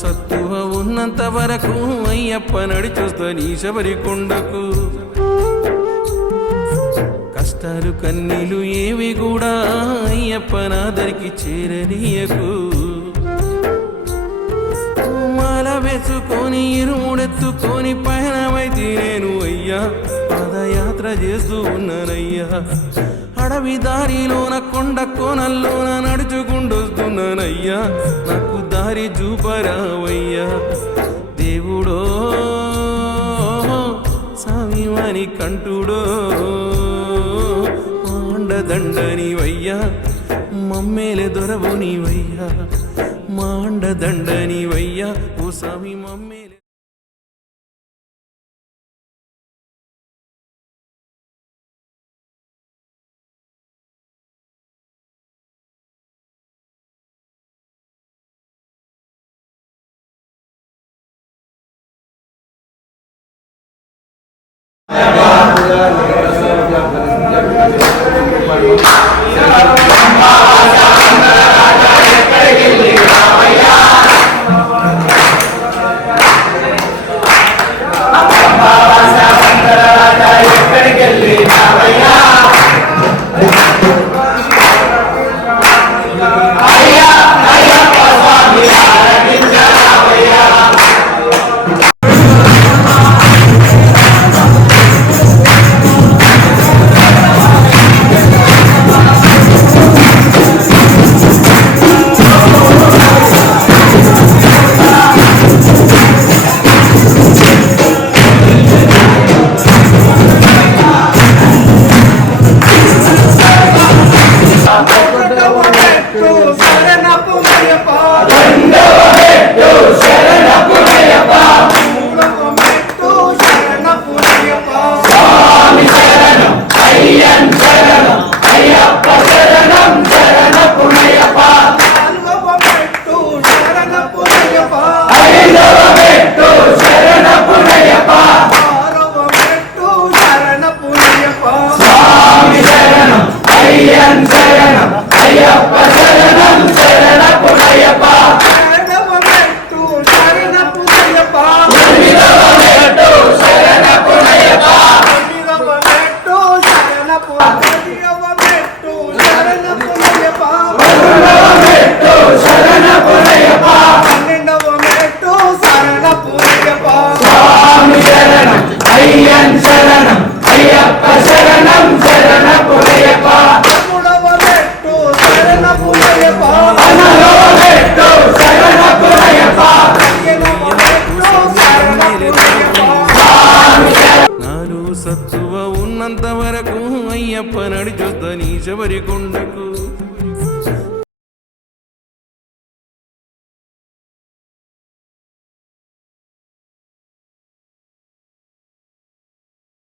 సత్తువ ఉన్నంత వరకు అయ్యప్ప నడిచొస్తా నీ శబరి కొండకు. కష్టాలు కన్నీలు ఏవి కూడా అయ్యప్ప నాదరికి చేరనీయకు. మాల వేసుకొని ఇరుముడెత్తుకొని పయనమైతే నేను అయ్యా పాదయాత్ర చేస్తూ ఉన్నానయ్యా. అడవి దారిలోన కొండ కోనల్లోన నడుచుకుంటొస్తున్నానయ్యా. నాకు దారి చూపరావయ్యా దేవుడో స్వామివాని కంటుడో. మాండదండ నీవయ్యా మమ్మేలే దొరవు నీవయ్యా. మాండదండ నీవయ్యా ఓ స్వామి మమ్మేలే. సత్తువ ఉన్నంత వరకు అయ్యప్ప నడిచొస్తా నీ శబరి కొండకు.